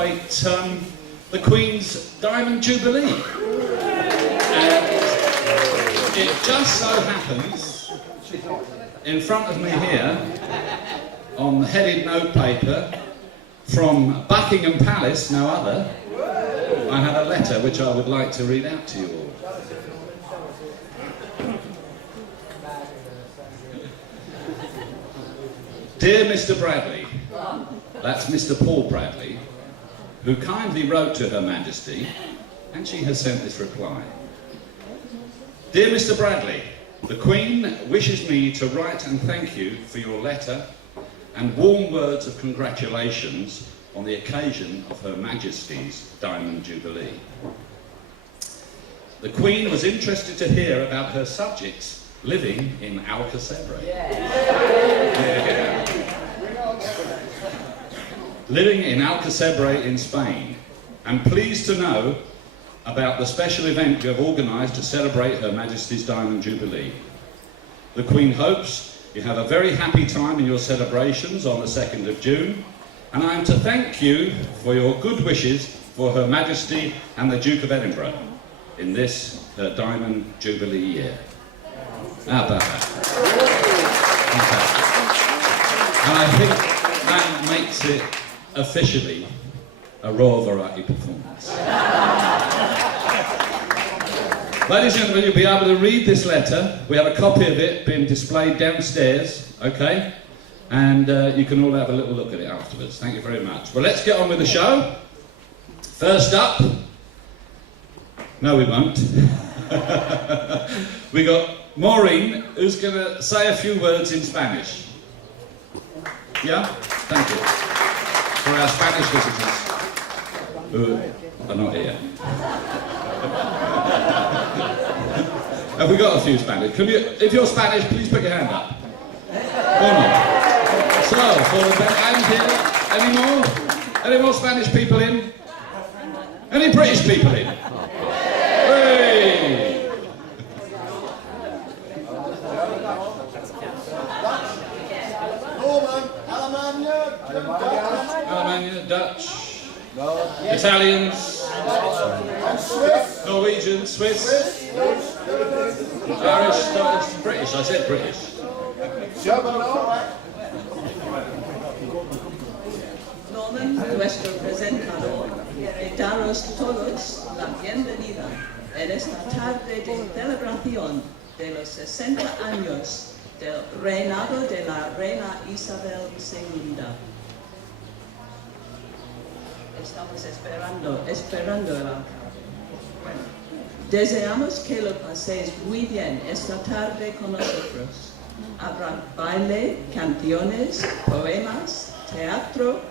celebrate the Queen's Diamond Jubilee. And it just so happens, in front of me here, on headed notepaper, from Buckingham Palace, no other, I had a letter which I would like to read out to you all. Dear Mr. Bradley, that's Mr. Paul Bradley, who kindly wrote to Her Majesty, and she has sent this reply. Dear Mr. Bradley, the Queen wishes me to write and thank you for your letter and warm words of congratulations on the occasion of Her Majesty's Diamond Jubilee. The Queen was interested to hear about her subjects living in Alcossebre. Yeah. Living in Alcossebre in Spain, and pleased to know about the special event you have organised to celebrate Her Majesty's Diamond Jubilee. The Queen hopes you have a very happy time in your celebrations on the 2nd of June, and I am to thank you for your good wishes for Her Majesty and the Duke of Edinburgh in this, her Diamond Jubilee year. How about that? Okay. And I think that makes it officially a Royal Variety performance. Ladies and gentlemen, you'll be able to read this letter. We have a copy of it being displayed downstairs, okay? And you can all have a little look at it afterwards. Thank you very much. Well, let's get on with the show. First up, no we won't. We got Maureen, who's going to say a few words in Spanish. Yeah? Thank you. For our Spanish visitors who are not here. Have we got a few Spanish? Can you, if you're Spanish, please put your hand up. Or not? So, for the hand here, any more Spanish people in? Any British people in? Hey! Alemania, Dutch, Italians, Norwegian, Swiss, Irish, Scottish, British. I said British. Norman, nuestro presentador, quiere daros todos la bienvenida en esta tarde de celebración de los 60 años del reinado de la reina Isabel II. Estamos esperando el alcalde. Bueno, deseamos que lo paséis muy bien esta tarde con nosotros. Habrá baile, canciones, poemas, teatro,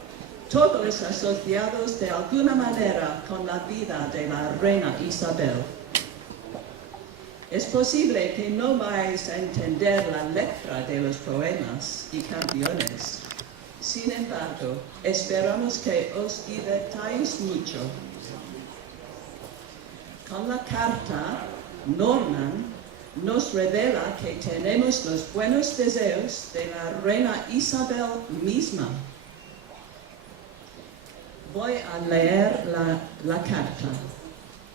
todos asociados de alguna manera con la vida de la reina Isabel. Es posible que no vais a entender la letra de los poemas y canciones. Sin embargo, esperamos que os divirtáis mucho. Con la carta, Norman nos revela que tenemos los buenos deseos de la reina Isabel misma. Voy a leer la carta.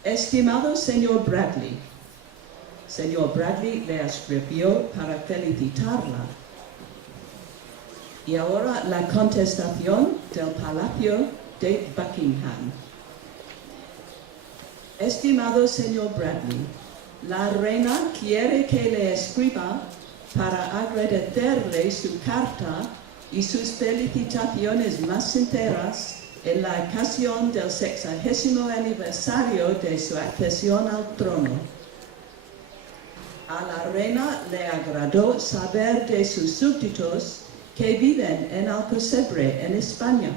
Estimado señor Bradley le escribió para felicitarla. Y ahora la contestación del Palacio de Buckingham. Estimado señor Bradley, la reina quiere que le escriba para agradecerle su carta y sus felicitaciones más sinceras en la ocasión del 60º aniversario de su accesión al trono. A la reina le agradó saber de sus súbditos que viven en Alcossebre, en España,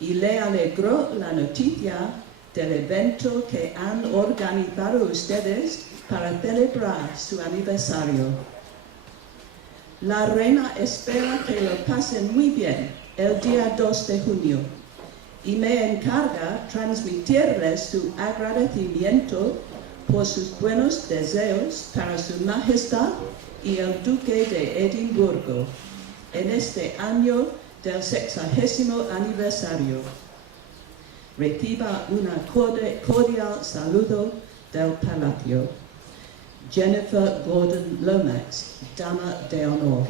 y le alegró la noticia del evento que han organizado ustedes para celebrar su aniversario. La reina espera que lo pasen muy bien el día 2 de junio y me encarga transmitirles su agradecimiento por sus buenos deseos para su majestad y el duque de Edimburgo en este año del 60º aniversario. Reciba una cordial saludo del Palacio. Jennifer Gordon Lomax, Dama de Honor.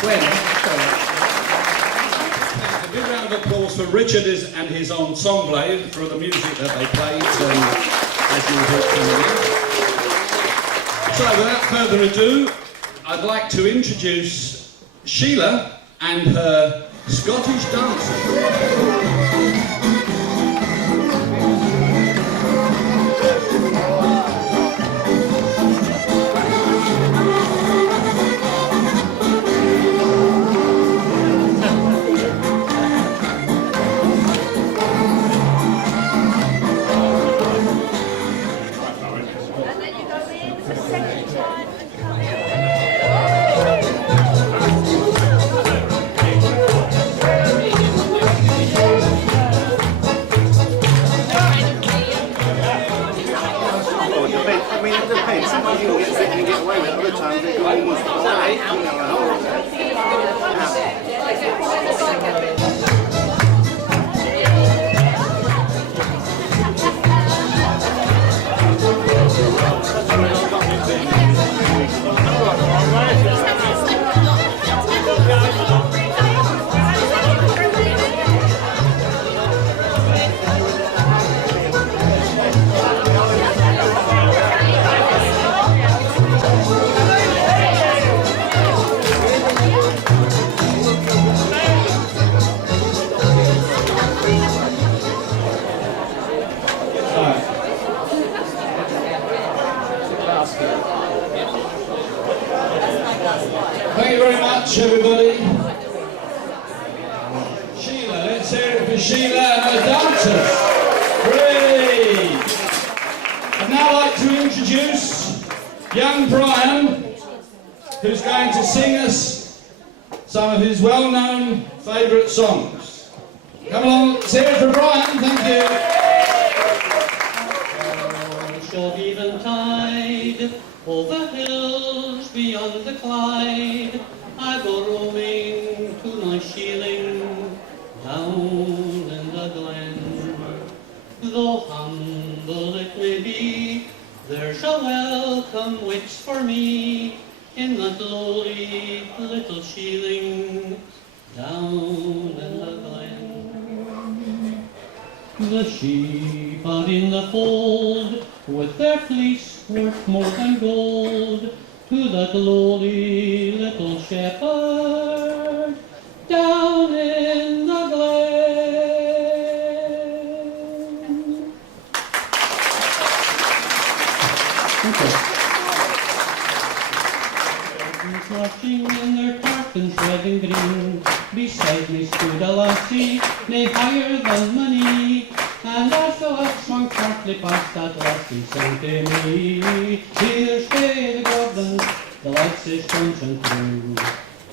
Bueno, A big round of applause for Richard and his ensemble for the music that they played as you heard coming in. So without further ado, I'd like to introduce Sheila and her Scottish dancers. Sometimes you can get sick and get away with it, other times they go almost die. Thank you very much, everybody. Sheila, let's hear it for Sheila and her dancers. Hooray! I'd now like to introduce young Brian, who's going to sing us some of his well-known favourite songs. Come along, let's hear it for Brian. Thank you. Of eventide, over hills beyond the Clyde, I go roaming to my shieling down in the glen. Though humble it may be, there's a welcome waits for me in that lowly little shieling down in the glen. The sheep are in the fold, with their fleece worth more than gold, to that lowly little shepherd down in the glen. Birds watching in their tartans red and green, beside me stood a lassie, nae higher than money. And as the light swung sharply past, that lassie sang to me, "Here stay the Gordons, the lights is crunching through.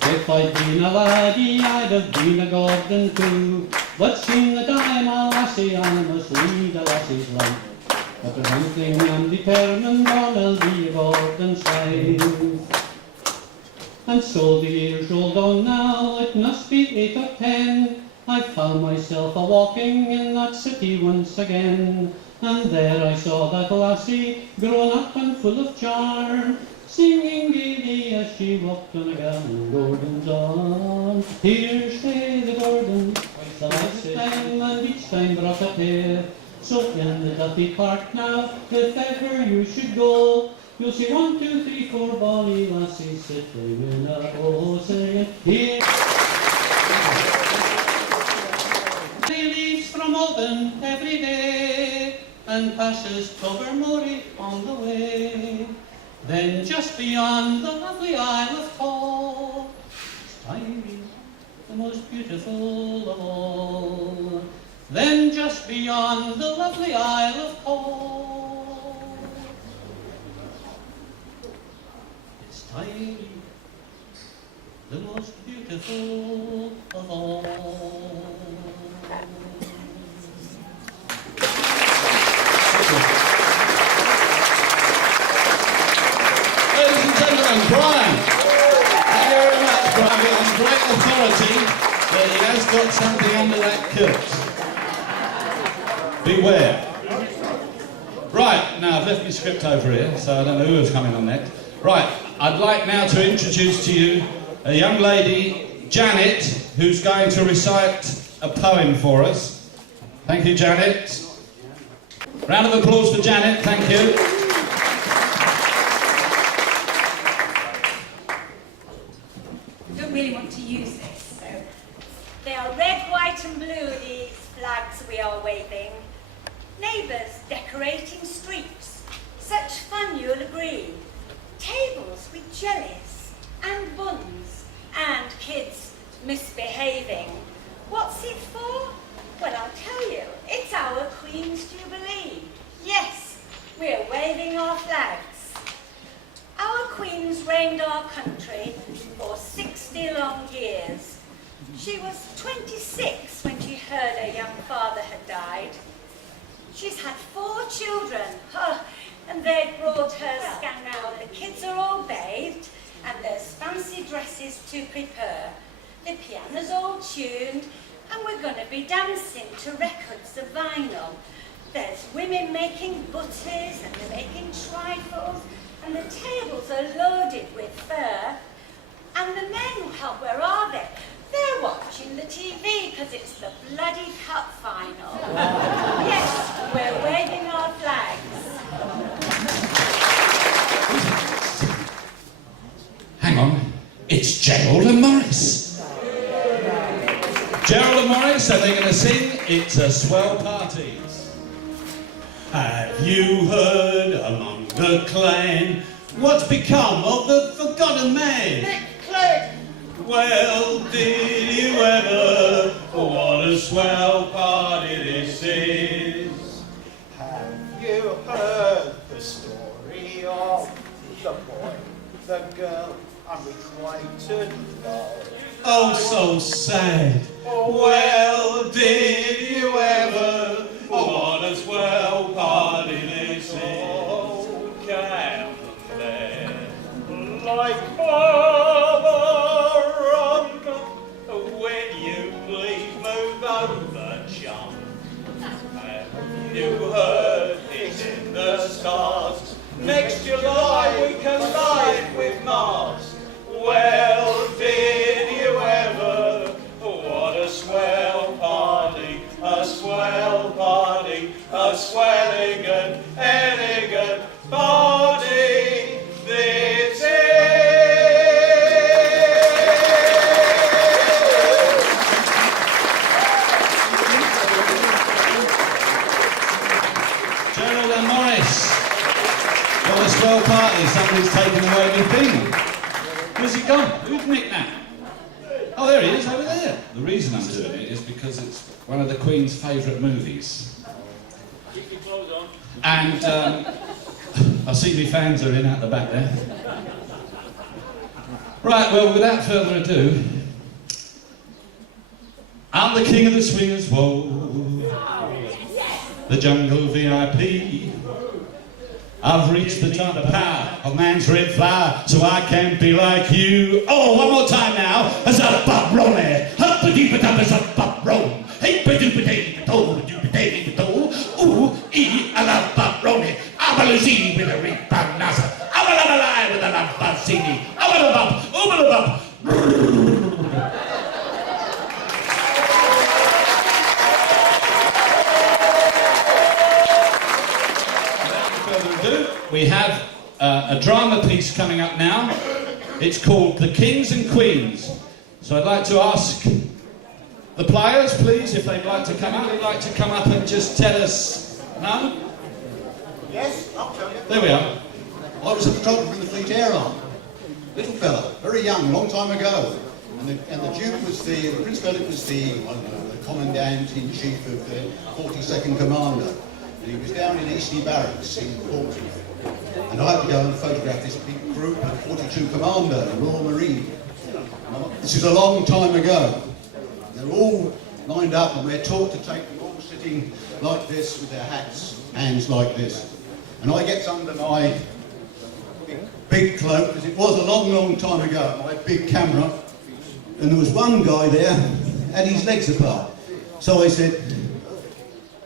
If I'd been a laddie, I'd have been a Gordon too. But seeing that I'm a lassie, I must lead a lassie's life. But there's one thing I'm determined on, I'll be a Gordon's wife." And so the years rolled on now, it must be 8 or 10. I found myself a-walking in that city once again, and there I saw that lassie, grown up and full of charm, singing gaily as she walked on a gown Gordon's on. Here stay the Gordons, the last time, and each time brought a pair. So in the Duffy Park now, if ever you should go, you'll see 1, 2, 3, 4 bonny lassies sitting in a row, saying, "Here." He leaves from Oban every day and passes Tobermory on the way. Then just beyond the lovely Isle of Caw, Styrie, the most beautiful of all. Then just beyond the lovely Isle of Caw, Styrie, the most beautiful of all. Ladies and gentlemen, Brian. Thank you very much, Brian. With great authority that he has has got something under that kilt. Beware. Right, now I've left my script over here, so I don't know who's coming on next. Right, I'd like now to introduce to you a young lady, Janet, who's going to recite a poem for us. Thank you, Janet. Round of applause for Janet, thank you. I don't really want to use this, so. They are red, white and blue, these flags we are waving. Neighbours decorating streets, such fun you'll agree. Tables with jellies and buns, and kids misbehaving. What's it for? Well, I'll tell you, it's our Queen's Jubilee. Yes, we're waving our flags. Our Queen's reigned our country for 60 long years. She was 26 when she heard her young father had died. She's had 4 children, and they've brought her scan now. The kids are all bathed, and there's fancy dresses to prepare. The piano's all tuned, and we're going to be dancing to records of vinyl. There's women making butties, and they're making trifles, and the tables are loaded with fur. And the men, well, where are they? They're watching the TV because it's the bloody cup final. Yes, we're waving our flags. Hang on, it's Gerald and Morris. Gerald and Morris, are they going to sing It's a Swell Party? Have you heard among the clan what's become of the forgotten man? Well, did you ever? What a swell party this is. Have you heard the story of the boy, the girl, unrequited love? Oh, so sad. Well, did you ever? What a swell party this is. Oh, come there, like Father, when you please move over, chum. Have you heard it's in the stars? Next July we can light with Mars. Well, did you ever? What a swell party, a swell party, a swelligan, elegant party this is. Gerald and Morris. What a swell party. Somebody's taken away my thing. Where's he gone? Who's nicked that? Oh, there he is, over there. The reason I'm doing it is because it's one of the Queen's favourite movies. Keep your clothes on. And I see my fans are in at the back there. Right, well, without further ado, I'm the king of the swingers, whoa. The jungle VIP. I've reached the top of power of man's red flower, so I can't be like you. Oh, one more time now. As a pop rolling, up a deep up as a pop roll. Hey, ba doo ba day ba do do ba day ba do. Ooh, I love pop rolling. I'm a lucy with a ring nasa. I'm a lie with a lamp singing. I'm a bump, bump. We have a drama piece coming up now. It's called The Kings and Queens. So I'd like to ask the players, please, if they'd like to come up. They'd like to come up and just tell us. No? Yes, I'll tell you. There we are. I was a photographer in the Fleet Air Army. Little fella, very young, long time ago. And the Duke was the Prince Philip was the Commandant-in-Chief of the 42nd Commander. And he was down in Eastleigh Barracks in Portsmouth. And I had to go and photograph this big group of 42 Commander, the Royal Marine. This is a long time ago. They're all lined up and we're taught to take them all sitting like this with their hats, hands like this. And I get under my big cloak, because it was a long, long time ago, my big camera. And there was one guy there, had his legs apart. So I said,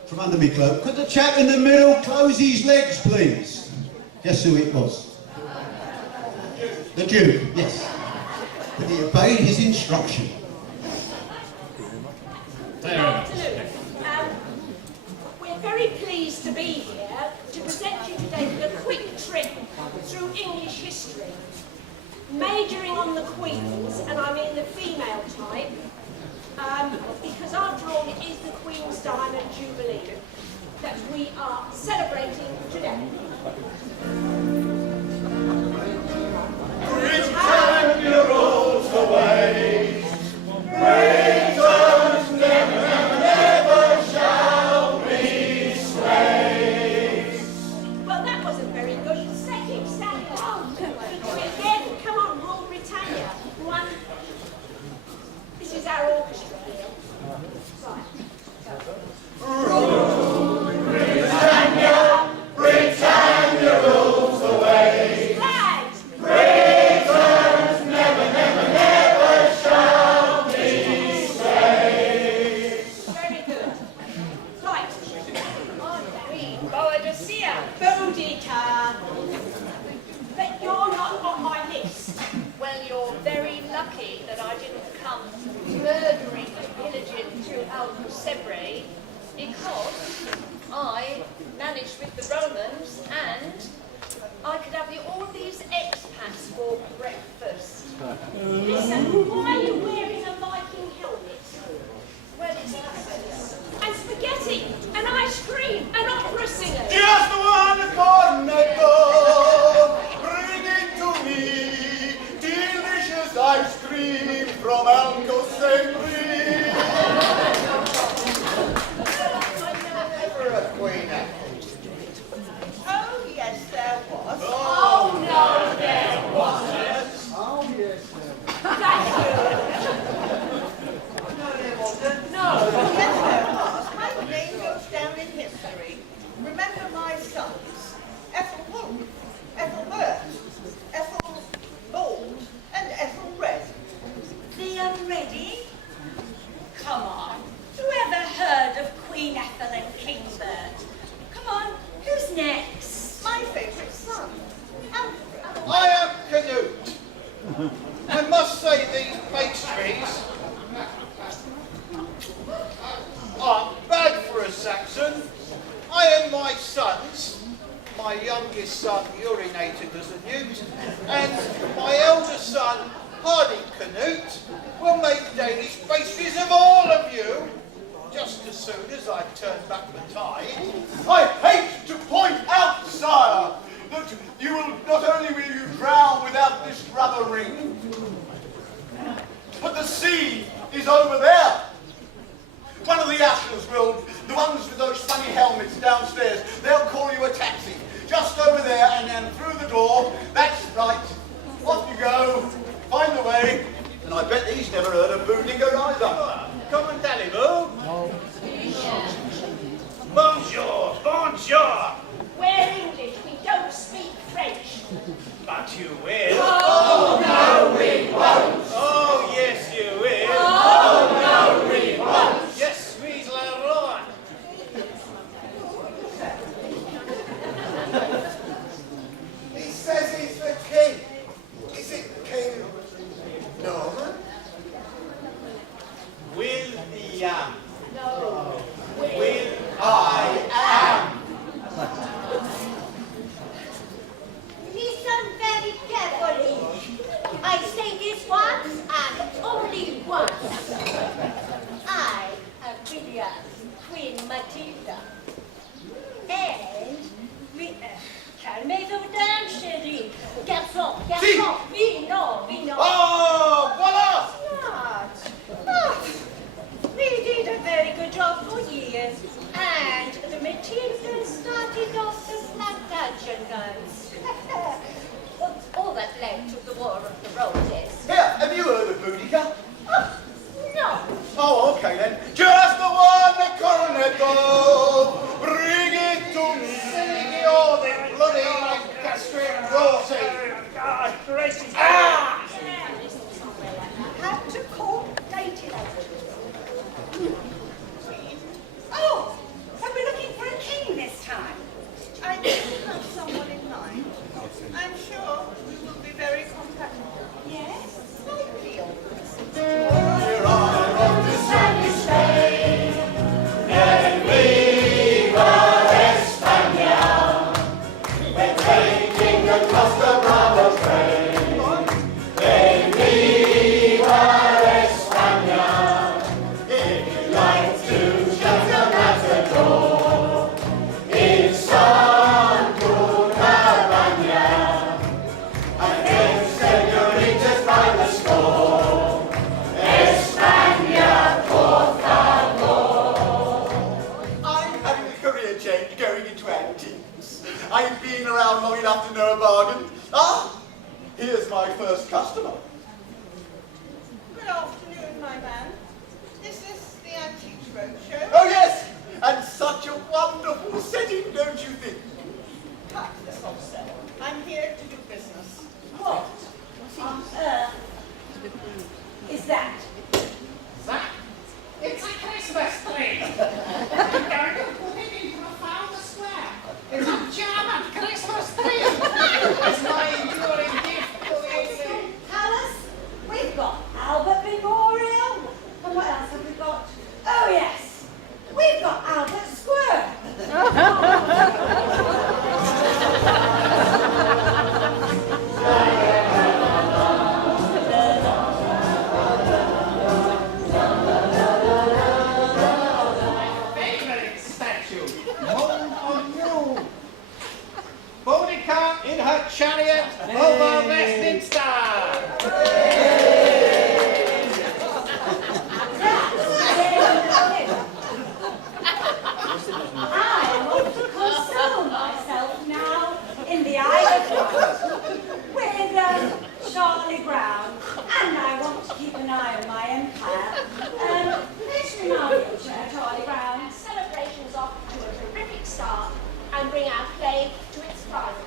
from under my cloak, could the chap in the middle close his legs, please? Guess who it was? The Duke, yes. But he obeyed his instruction. Good afternoon. We're very pleased to be here to present you today with a quick trip through English history, majoring on the Queens, and I mean the female type, because after all it is the Queen's Diamond Jubilee that we are celebrating today. Britannia rolls away. Britons never shall be slaves. Well, that wasn't very good. Keep standing on. Do it again. Come on, Rule Britannia. One. This is our orchestra here. Right. Britannia, Britannia rolls away. Flags. Britons never shall be slaves. Very good. Right. On Boadicea. Boudica. But you're not on my list. Well, you're very lucky that I didn't come murdering and pillaging to Alcossebre, because I managed with the Romans and I could have you all these expats for breakfast. Listen, why are you wearing a Viking helmet? Well, it's Christmas. And spaghetti, and ice cream, and opera singers. Just one cornetto, bring it to me. Delicious ice cream from Alcossebre. Ever a queen apple? Oh, yes, there was. Oh, no, there wasn't. Oh, yes, there was. That's No, there wasn't. No. Yes, there was. My name goes down in history. Remember my sons, Ethelwulf, Ethelbert, Ethelbald, and Ethelred. The unready? Come on. Whoever heard of Queen Ethel and King Bert? Come on, who's next? My favourite son, Alfred. I am Canute. I must say these pastries are bad for a Saxon. I and my sons, my youngest son urinated as a newt, and my eldest son, Hardy Canute, will make Danish pastries of all of you. Just as soon as I turn back the tide. I hate to point out, sire, that you will not only will you drown without this rubber ring, but the sea is over there. One of the ushers will, the ones with those funny helmets downstairs, they'll call you a taxi. Just over there and then through the door. That's right. Off you go. Find the way. And I bet he's never heard of Boudica either. Come and allez-vous? Bonjour, bonjour. We're English, we don't speak French. But you will. Oh, no, we won't. Oh, yes, you will. Oh, no, we won't. Yes, squeeze la roy. He says he's the king. Is it King Norman? William. No. Will I am. Listen very carefully. I say this once and only once. I am William, Queen Matilda. And we... Calmez-vous down, chérie. Garçon, garçon. Vino, vino. Oh, voila! We did a very good job for years. And the Matildas started off the Plantagenet guns. All that led to the War of the Roses. Here, have you heard of Boudica? Oh, no. Oh, okay then. Just the one cornetto, bring it to me, all the bloody Lancastrian royalty. God, gracious. Ah! Had to call dated out. have we got? Oh yes, we've got Albert Square. Favourite statue, mould on mule. Boudica in her chariot over Westminster. I want to console myself now in the Isle of Wight with Charlie Brown, and I want to keep an eye on my empire. Let's remind you, Charlie Brown. Celebrations off to a terrific start and bring our play to its climax.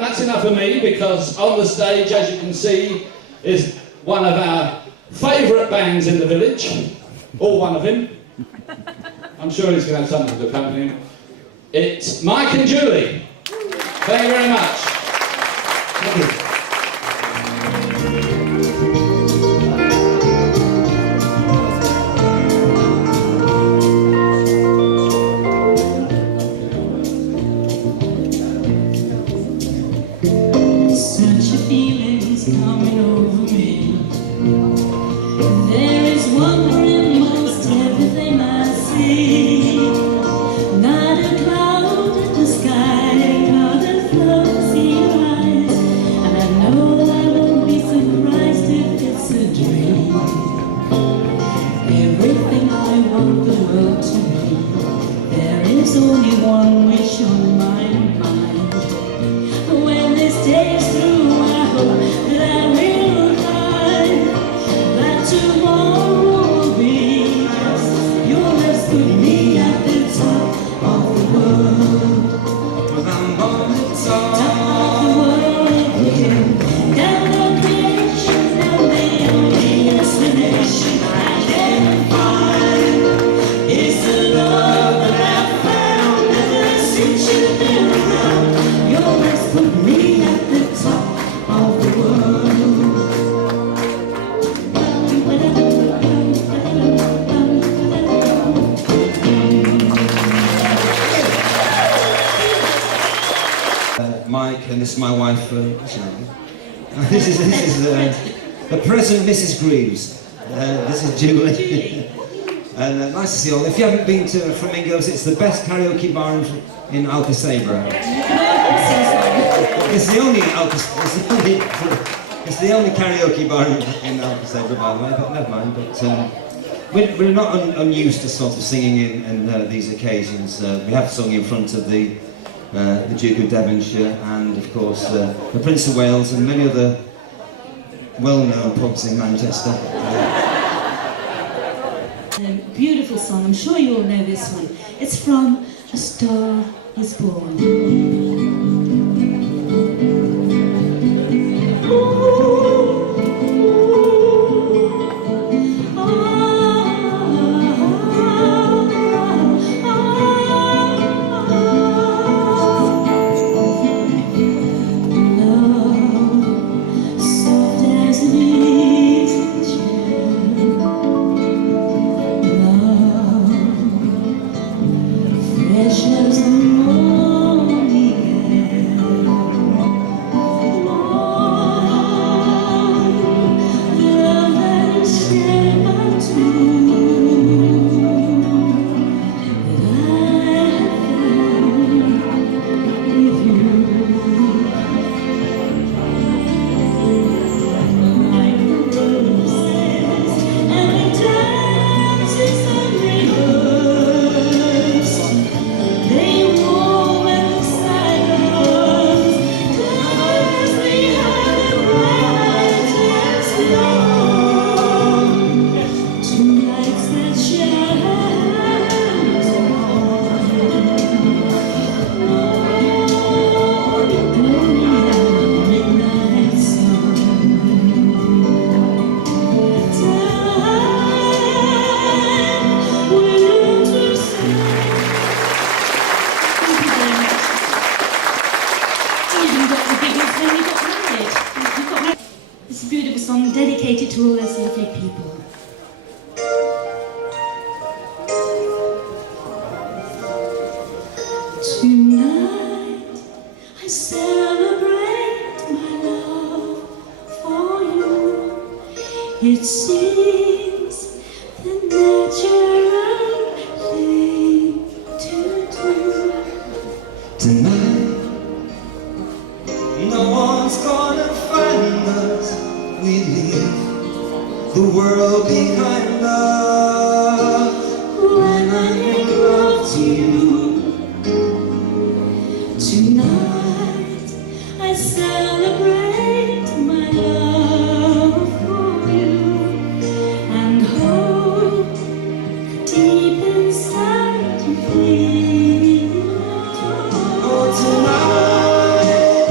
That's enough for me, because on the stage, as you can see, is one of our favourite bands in the village, or one of him. I'm sure he's going to have something to accompany him. It's Mike and Julie. Thank you very much. Thank you. Such a feeling's coming over me. There is wonder in most everything I see. Not a cloud in the sky, cloud that floats in your eyes. And I know that I won't be surprised if it's a dream. Everything I want the world to be, there is only one wish on my mind. When this day is through, I hope that I will find that tomorrow will be just yours to me at the top of the world. Well, I'm on the Top of the world with you. Down the creation, down the only destination I can find is the love that I found ever since you've been around. Yours put me at the top of the world. Mike, and this is my wife, what's her name? This is the present Mrs. Greaves. This is Jubilee. And nice to see you all. If you haven't been to Flamingos, it's the best karaoke bar in Alcossebre. It's the only it's the only karaoke bar in Alcossebre, by the way, but never mind. But we're not unused to sort of singing in these occasions. We have sung in front of the Duke of Devonshire and, of course, the Prince of Wales and many other well-known pubs in Manchester. Beautiful song, I'm sure you all know this one. It's from A Star Is Born. Fresh as the morning. It seems the natural thing to do. Tonight, no one's gonna find us. We leave the world behind us. When I make love to you tonight, I celebrate my love for you and hope deep inside you feel. Oh, tonight,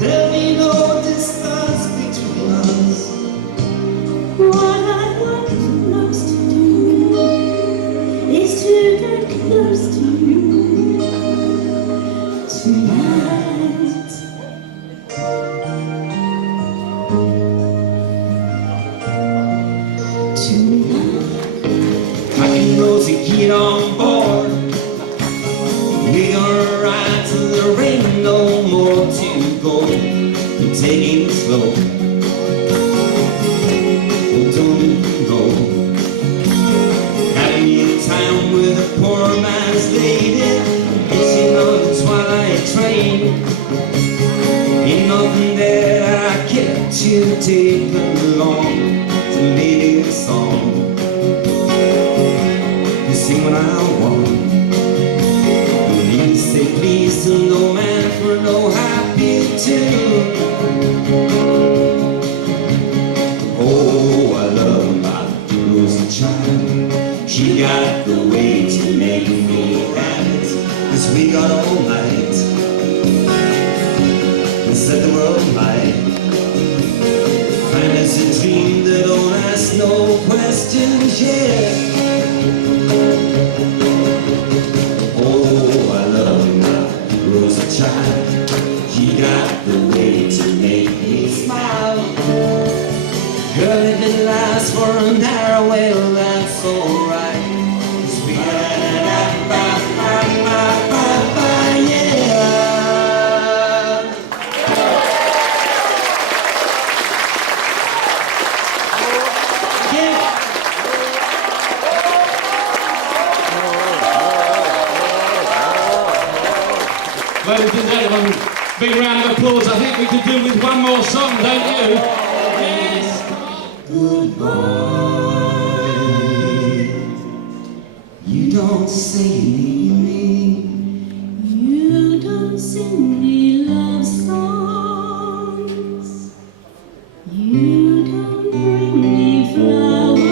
there'll be no distance between us. What I want most to do is to get close to you tonight. I can Rosie get on board. We gonna ride till there ain't no more to go. We're taking it slow. Oh, don't you know? Having a time with a poor man's lady, missing on the twilight train. Ain't nothing that I care to take along to lady a song. Sing what I want. Please say please to no man for no happy tune. Oh, I love my Rosie child. She got the way to make me happy. 'Cause we got all night and set the world light. Find us a dream that don't ask no questions, yeah. Oh, I love my Rosie child. She got the way to make me smile. Girl, if it lasts for an hour, well, that's alright. 'Cause we Ladies and gentlemen, big round of applause. I think we could do with one more song, don't you? Yes. Goodbye. You don't say me. You don't sing me love songs. You don't bring me flowers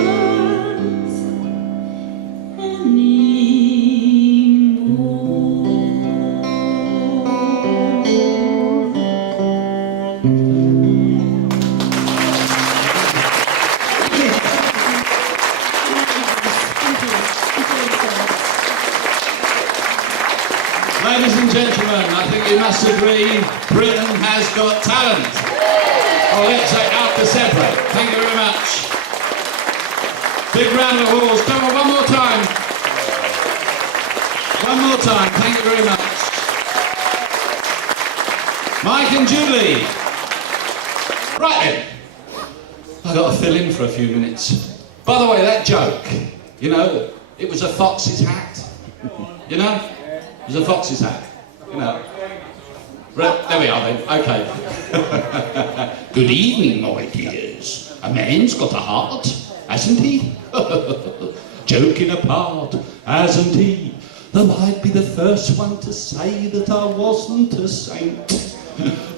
Ladies and gentlemen, I think you must agree Britain has got talent. Well, let's say Alcossebre. Thank you very much. Big round of applause. Come on, one more time. One more time. Thank you very much. Mike and Jubilee. Right then. I've got to fill in for a few minutes. By the way, that joke, you know, it was a fox's hat. You know? It was a fox's hat. You know. Right, there we are then. Okay. Good evening, my dears. A man's got a heart, hasn't he? Joking apart, hasn't he? Though I'd be the first one to say that I wasn't a saint.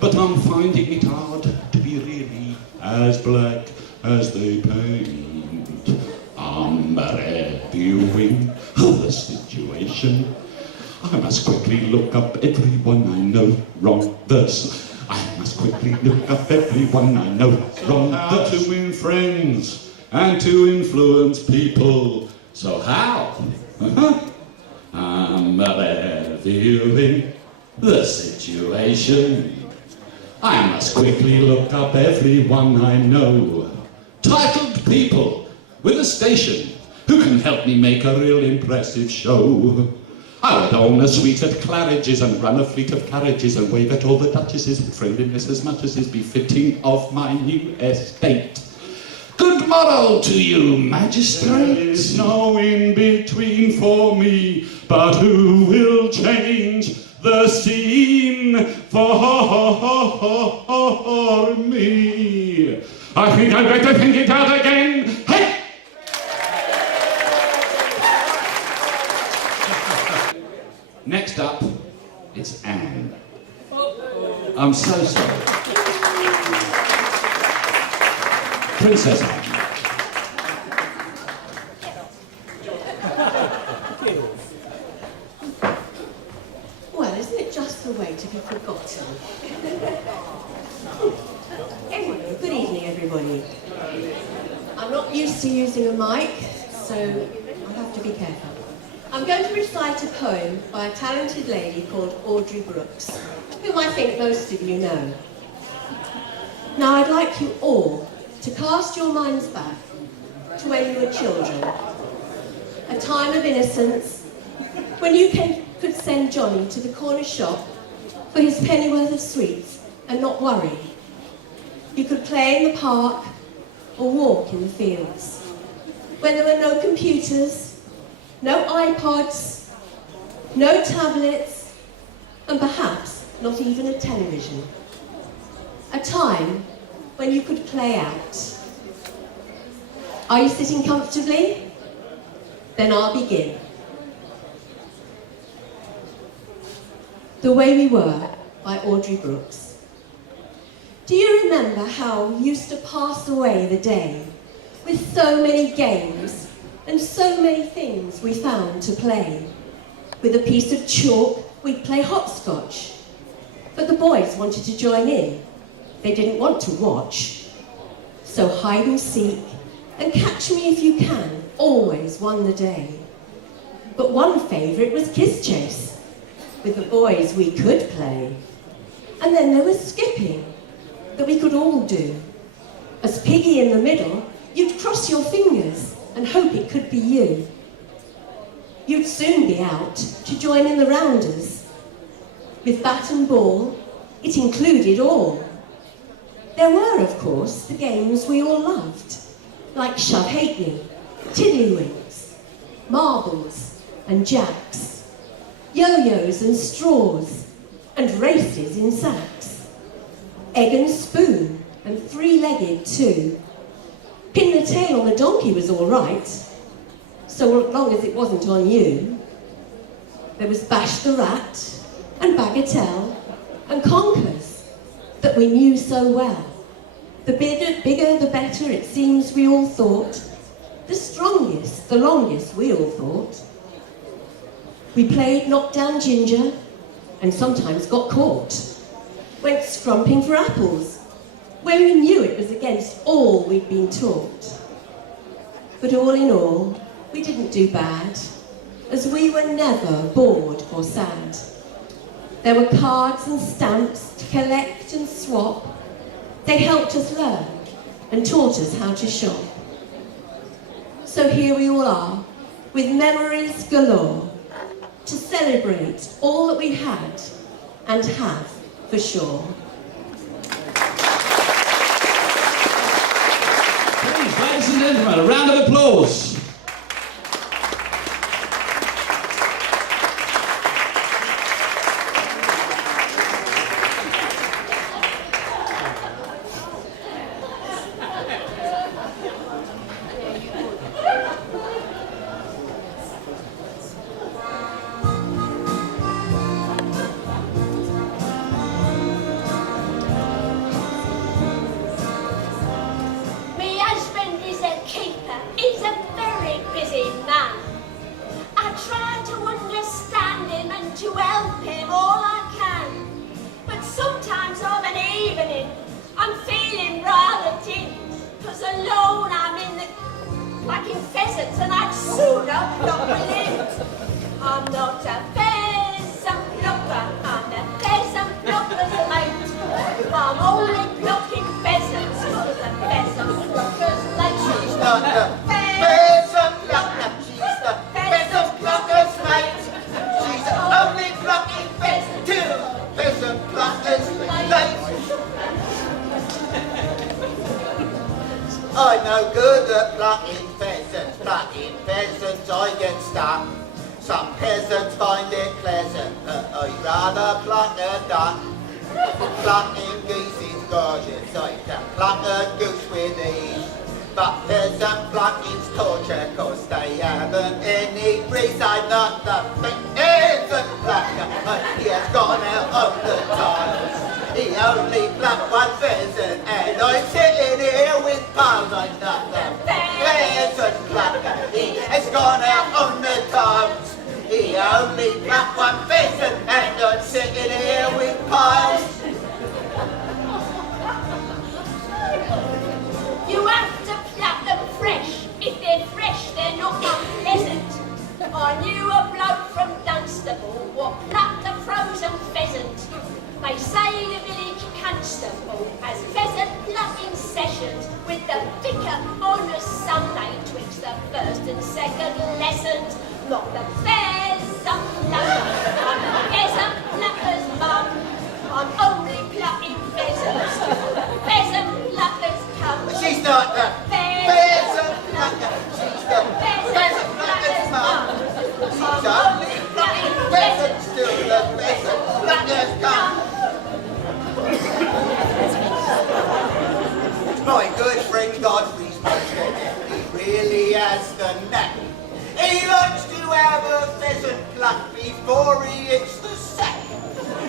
But I'm finding it hard to be really as black as they paint. I'm reviewing the situation. I must quickly look up everyone I know wrong verse. I must quickly look up everyone I know wrong verse. To win friends and to influence people. So how? I'm reviewing the situation. I must quickly look up everyone I know. Titled people with a station who can help me make a real impressive show. I would own a suite at Claridge's and run a fleet of carriages and wave at all the duchesses with friendliness as much as is befitting of my new estate. Good moral to you, magistrate. There is no in-between for me, but who will change the scene for me? I think I'd better think it out again. Hey! Next up, it's Anne. I'm so sorry. Princess Anne. Well, isn't it just the way to be forgotten? Anyway, good evening, everybody. I'm not used to using a mic, so I'll have to be careful. I'm going to recite a poem by a talented lady called Audrey Brooks, whom I think most of you know. Now, I'd like you all to cast your minds back to when you were children. A time of innocence, when you could send Johnny to the corner shop for his pennyworth of sweets and not worry. You could play in the park or walk in the fields. When there were no computers, no iPods, no tablets, and perhaps not even a television. A time when you could play out. Are you sitting comfortably? Then I'll begin. The Way We Were by Audrey Brooks. Do you remember how we used to pass away the day with so many games and so many things we found to play? With a piece of chalk, we'd play hopscotch. But the boys wanted to join in. They didn't want to watch. So hide and seek and catch me if you can always won the day. But one favourite was kiss chase. With the boys we could play. And then there was skipping that we could all do. As Piggy in the middle, you'd cross your fingers and hope it could be you. You'd soon be out to join in the rounders. With bat and ball, it included all. There were, of course, the games we all loved, like Shove Halfpenny, Tiddlywinks, marbles and jacks, yo-yos and straws, and races in sacks, egg and spoon and three-legged too. Pin the tail on the donkey was all right, so long as it wasn't on you. There was Bash the Rat and Bagatelle and Conkers that we knew so well. The bigger, the better, it seems we all thought. The strongest, the longest, we all thought. We played Knockdown Ginger and sometimes got caught. Went scrumping for apples, when we knew it was against all we'd been taught. But all in all, we didn't do bad, as we were never bored or sad. There were cards and stamps to collect and swap. They helped us learn and taught us how to shop. So here we all are, with memories galore, to celebrate all that we had and have for sure. Please, ladies and gentlemen, a round of applause. I'm no good plucking pheasants, I get stuck. Some peasants find it pleasant, but I'd rather pluck a duck. Plucking geese is gorgeous, I can pluck a goose with ease. But pheasant plucking's torture, cause they haven't any breeze. I'm not the pheasant plucker, he has gone out on the tiles. He only plucked one pheasant, and I'm sitting here with piles. I'm not the pheasant plucker, he has gone out on the tiles. He only plucked one pheasant, and I'm sitting here with piles. You have to pluck them fresh. If they're fresh, they're not unpleasant. I knew a bloke from Dunstable what plucked a frozen pheasant. They say the village constable has pheasant plucking sessions with the vicar on a Sunday twixt the first and second lessons. Not the pheasant plucker, I'm the pheasant plucker's mum. I'm only plucking pheasants. Pheasant pluckers come. She's not the pheasant plucker, she's the pheasant plucker's mum. She's only plucking pheasants till the pheasant pluckers come. My good friend Godfrey's mushroom, he really has the knack. He likes to have a pheasant pluck before he hits the sack.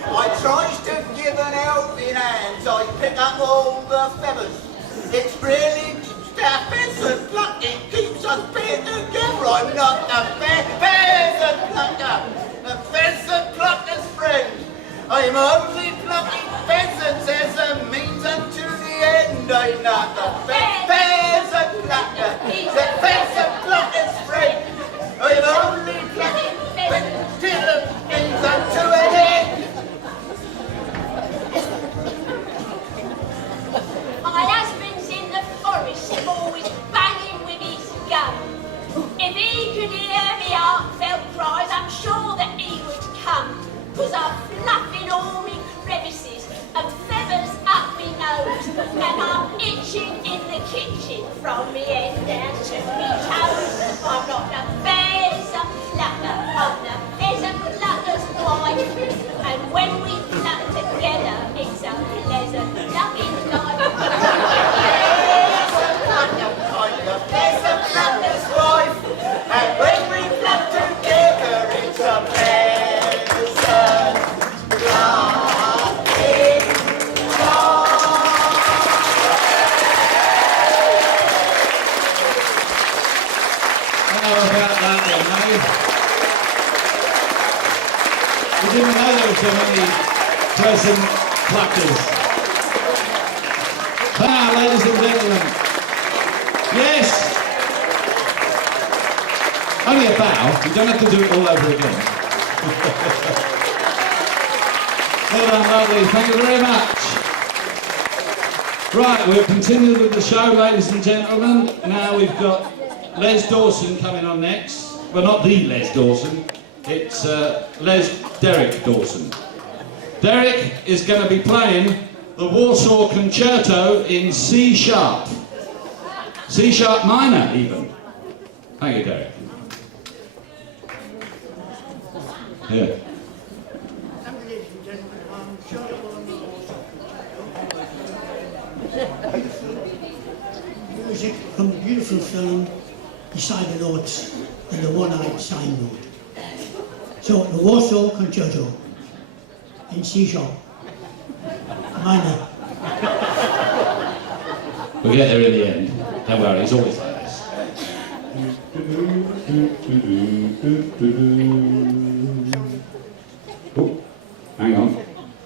I tries to give an helping hand, I pick up all the feathers. It's really that pheasant pluck, it keeps us paired together. I'm not a pheasant plucker, the pheasant plucker's friend. I'm only plucking pheasants as a means unto the end. I'm not the pheasant plucker, the pheasant plucker's friend. I'm only plucking pheasants till the means unto an end. My husband's in the forest, always banging with his gun. If he could hear me heartfelt cries, I'm sure that he would come. 'Cause I'm fluffing all me crevices and feathers up me nose, and I'm itching in the kitchen from me head down to me toes. I'm not the pheasant plucker, I'm the pheasant plucker's wife, and when we pluck together, it's a pleasant plucking life. Pheasant plucker, I'm the pheasant plucker's wife, and when we pluck together, it's a pleasant. We didn't know there were so many pheasant pluckers. Ah, ladies and gentlemen. Yes. Only a bow. You don't have to do it all over again. Well done, lovely. Thank you very much. Right, we'll continue with the show, ladies and gentlemen. Now we've got Les Dawson coming on next. Well, not the Les Dawson. It's Derek Dawson. Derek is going to be playing the Warsaw Concerto in C sharp. C sharp minor, even. Thank you, Derek. Here. Music from the beautiful film Beside the Notes and the One-Eyed Sign Note. So, the Warsaw Concerto in C sharp minor. We'll get there in the end. Don't worry, it's always like this. Oh, hang on.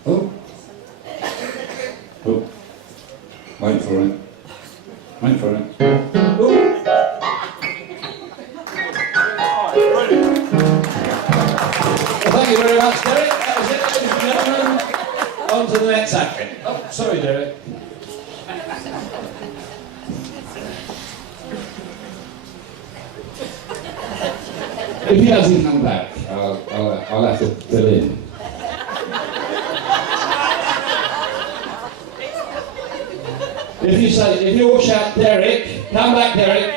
Oh. Oh. Wait for it. Wait for it. Oh. Well, thank you very much, Derek. That was it, ladies and gentlemen. On to the next act. Oh, sorry, Derek. If he hasn't come back, I'll have to fill in. If you all shout, Derek, come back, Derek.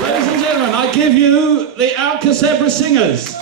Ladies and gentlemen, I give you the Alcossebre Singers.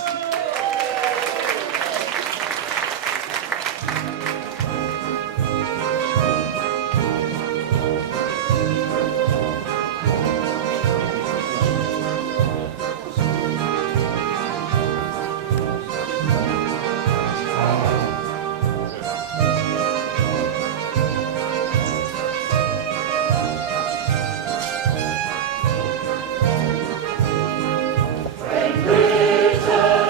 Return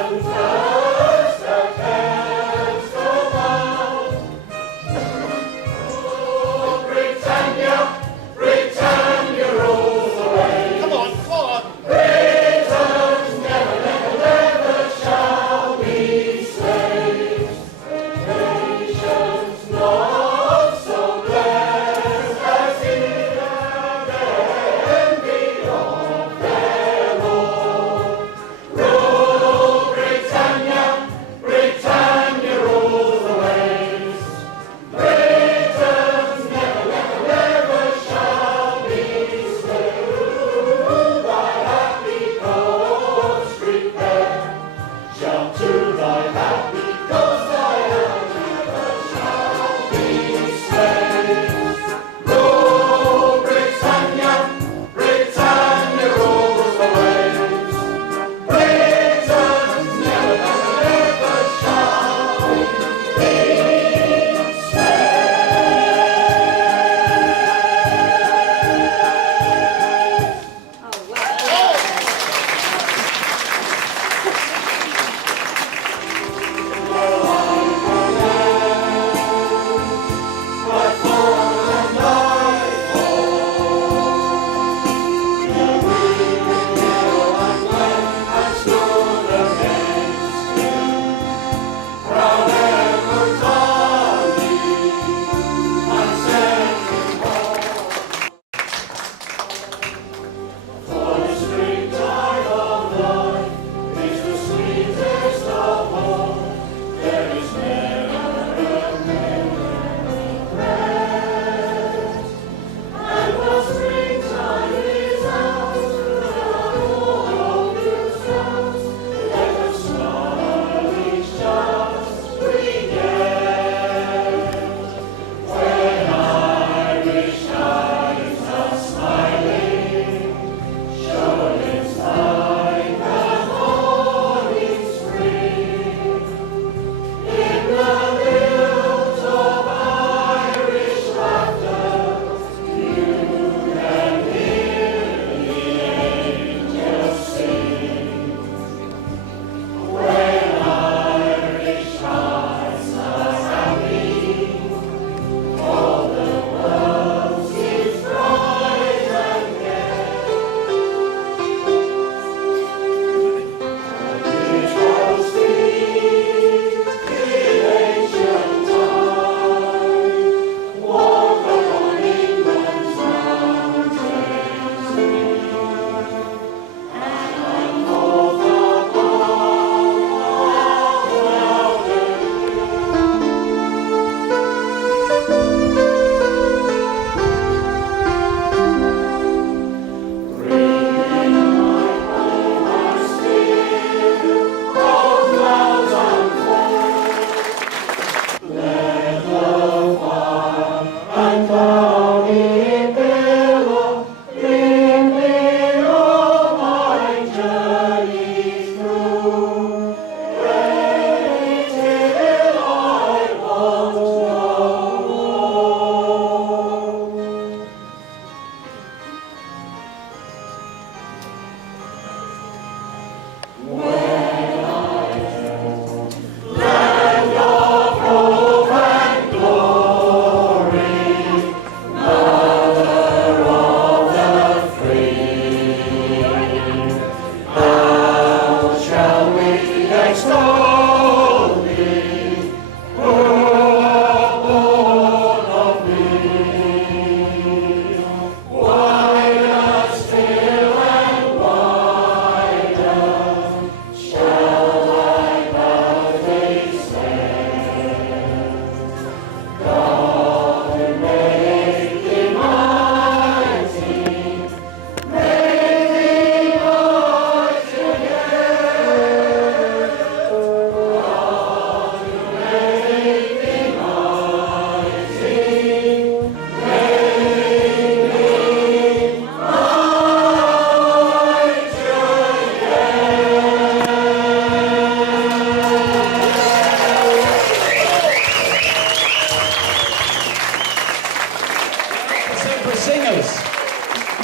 opera singers.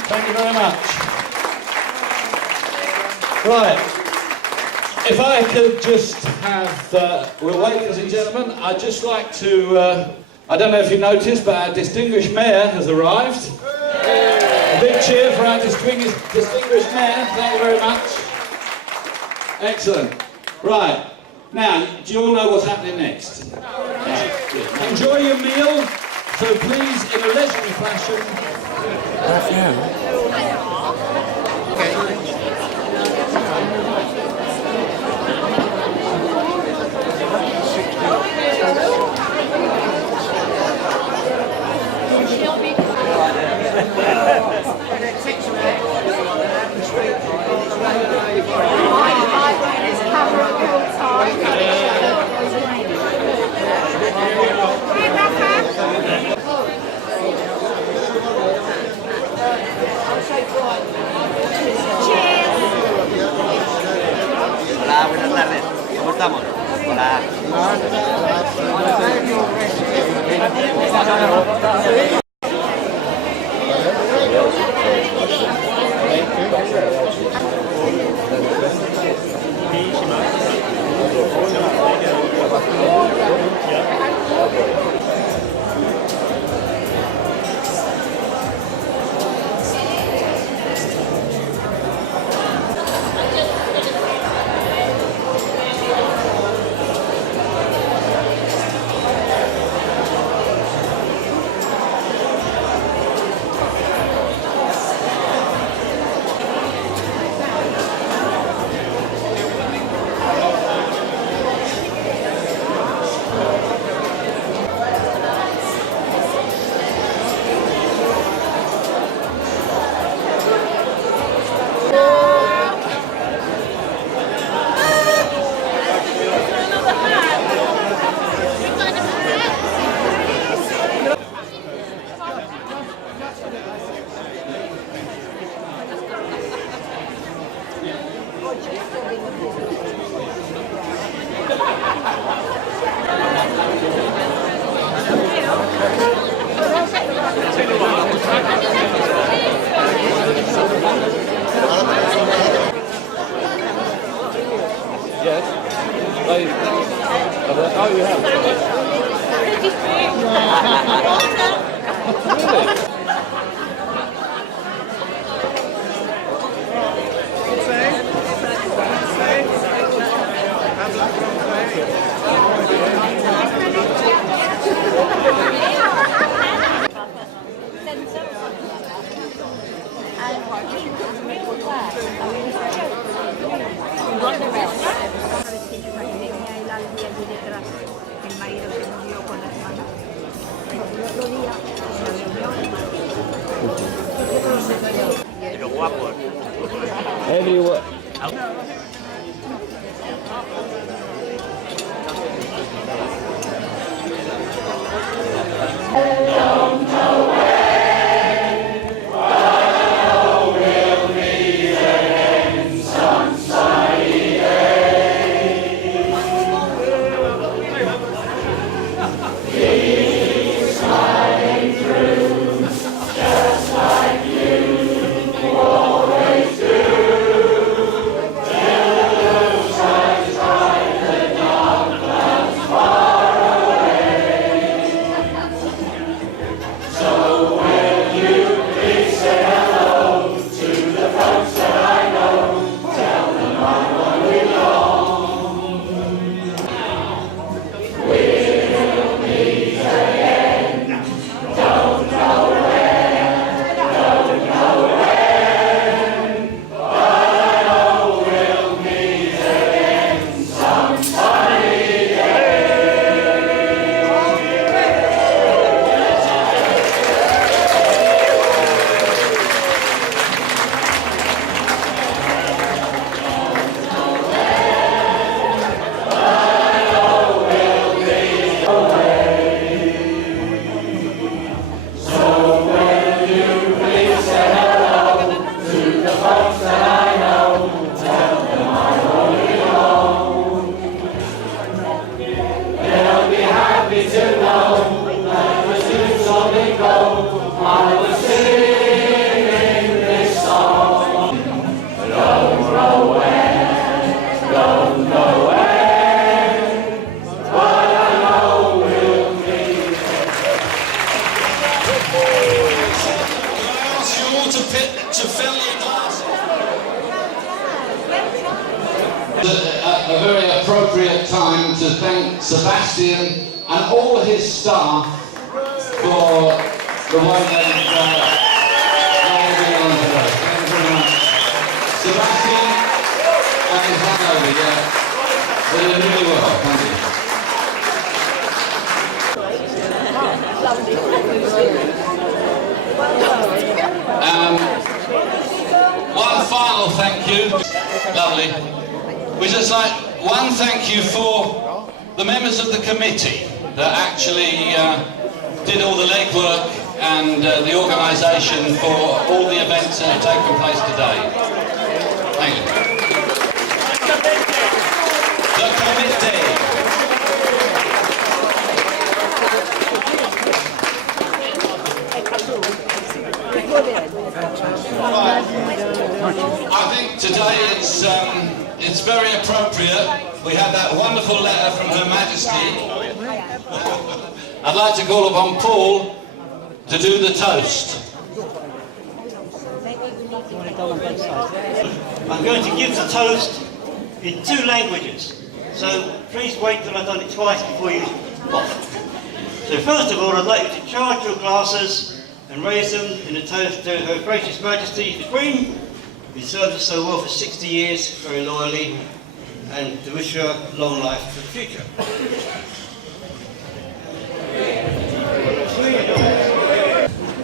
Thank you very much. Right. If I could just have, we'll wait, ladies and gentlemen, I'd just like to, I don't know if you noticed, but our distinguished mayor has arrived. A big cheer for our distinguished mayor. Thank you very much. Excellent. Right. Now, do you all know what's happening next? Right. Enjoy your meal. So please, in a leisurely fashion. Hola, buenas tardes. ¿Cómo estamos? Hola. Oh, you have? Really? Pero guapos. Anyway. Just like you always do. to fill your glasses. A very appropriate time to thank Sebastian and all his staff for the way they've been on today. Thank you very much. Sebastian and his handover, they did really well. Thank you. One final thank you. Lovely. We just like one thank you for the members of the committee that actually did all the legwork and the organisation for all the events that have taken place today. Thank you. The committee. I think today it's very appropriate. We had that wonderful letter from Her Majesty. I'd like to call upon Paul to do the toast. I'm going to give the toast in 2 languages, so please wait till I've done it twice before you off. So first of all, I'd like you to charge your glasses and raise them in a toast to Her Gracious Majesty the Queen, who served us so well for 60 years, very loyally, and to wish her long life for the future.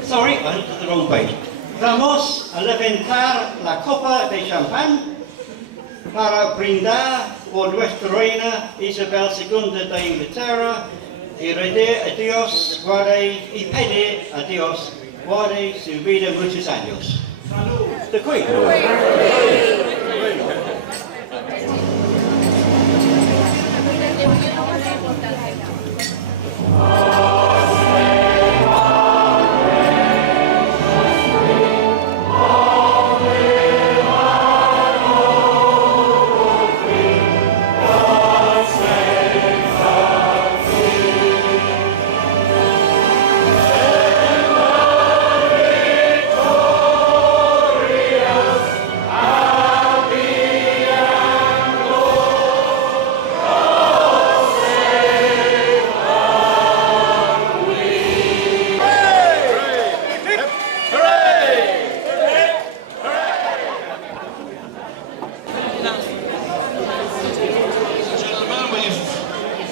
Sorry, I looked at the wrong page. Vamos a levantar la copa de champán para brindar por nuestra reina Isabel II de Inglaterra y pedir a Dios guarde su vida muchos años. The Queen.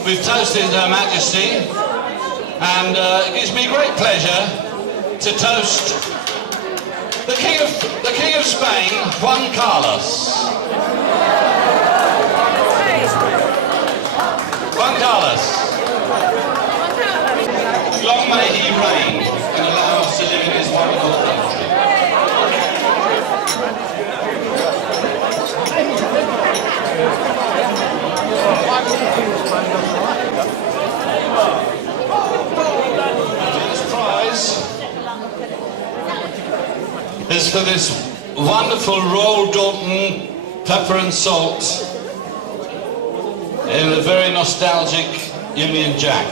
We've toasted Her Majesty, and it gives me great pleasure to toast the King of Spain, Juan Carlos. Juan Carlos. Long may he reign and allow us to live in his wonderful country. This prize is for this wonderful Royal Dalton pepper and salt in a very nostalgic Union Jack,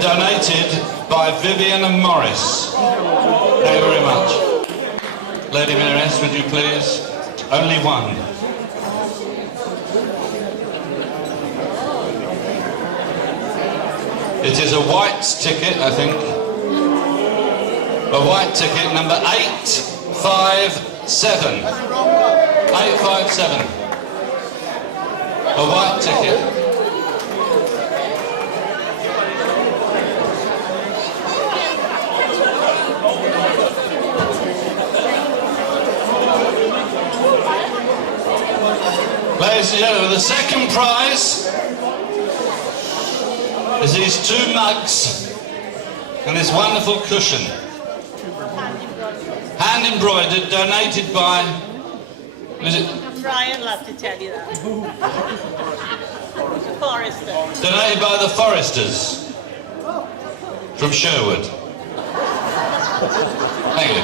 donated by Vivian and Morris. Thank you very much. Lady Mayoress, would you please? Only one. It is a white ticket, I think. A white ticket, number 857. 857. A white ticket. Ladies and gentlemen, the second prize is these 2 mugs and this wonderful cushion. Hand embroidered, donated by, is it? Brian loved to tell you that. The Foresters. Donated by the Foresters from Sherwood. Thank you.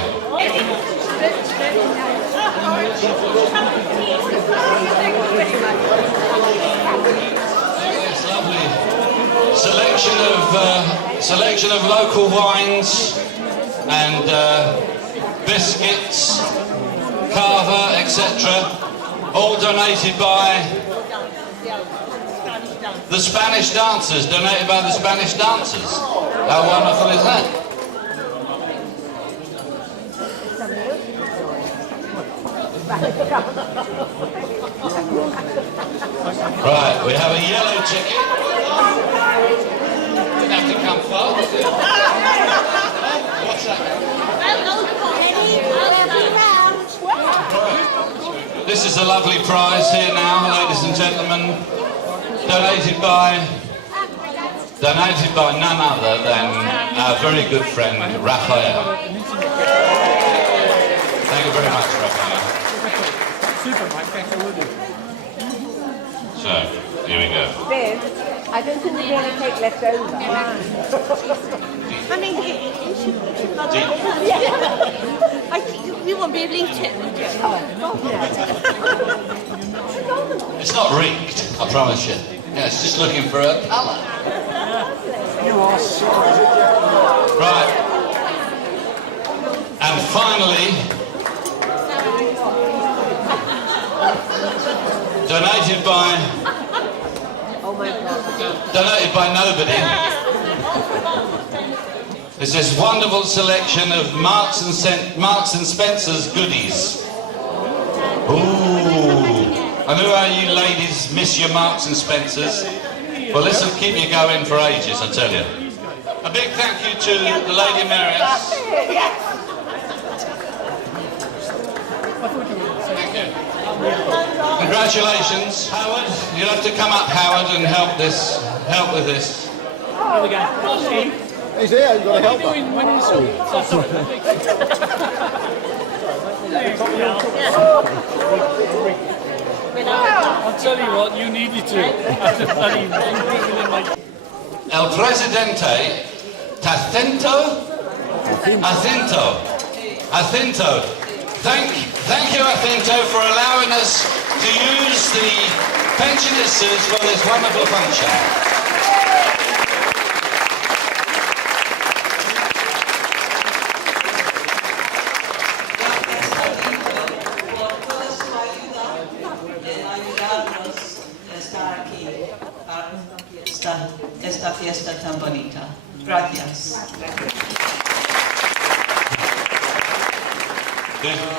Yes, lovely selection of local wines and biscuits, cava, etc. All donated by the Spanish dancers. Donated by the Spanish dancers. How wonderful is that? Right, we have a yellow ticket. You have to come far. What's that? This is a lovely prize here now, ladies and gentlemen. Donated by none other than our very good friend Raphael. Thank you very much, Raphael. So, here we go. Viv, I don't think there's any cake left over. I mean, you won't be able to eat it, would you? It's not rigged, I promise you. Yeah, it's just looking for a colour. Right. And finally, donated by nobody, is this wonderful selection of Marks and Spencer's goodies. Ooh. I know how you ladies miss your Marks and Spencers. Well, this will keep you going for ages, I tell you. A big thank you to the Lady Mayoress. Thank you. Congratulations, Howard. You'll have to come up, Howard, and help with this. There we go. He's here, you've got to help What are you doing when you saw? I'll tell you what, you needed to. After bloody El Presidente Jacinto Jacinto. Thank you, Jacinto, for allowing us to use the pensionistas for this wonderful function. Esta fiesta tan bonita. Gracias.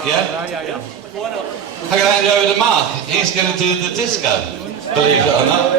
Yeah? I'm going to hand you over to Mark. He's going to do the disco, believe it or not.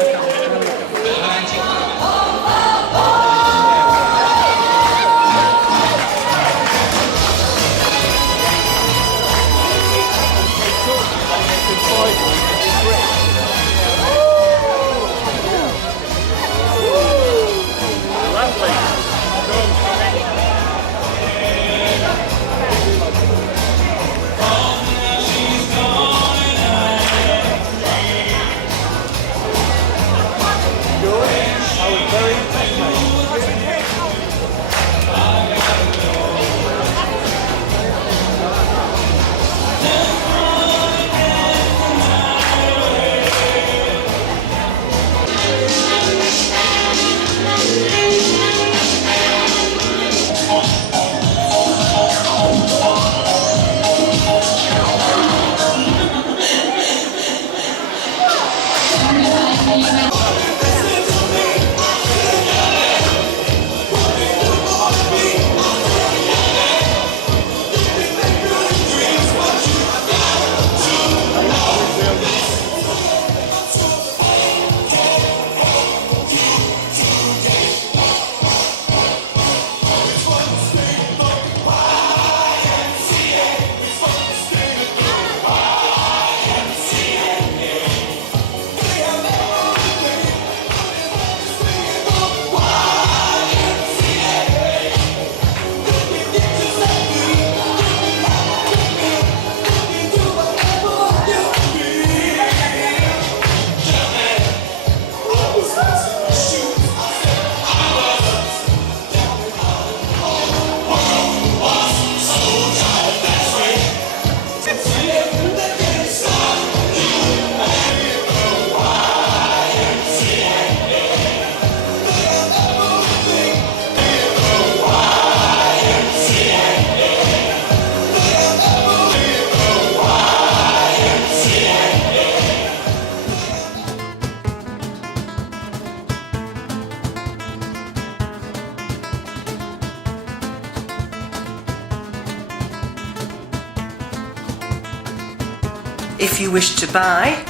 If you wish to buy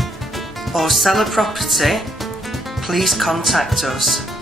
or sell a property, please contact us.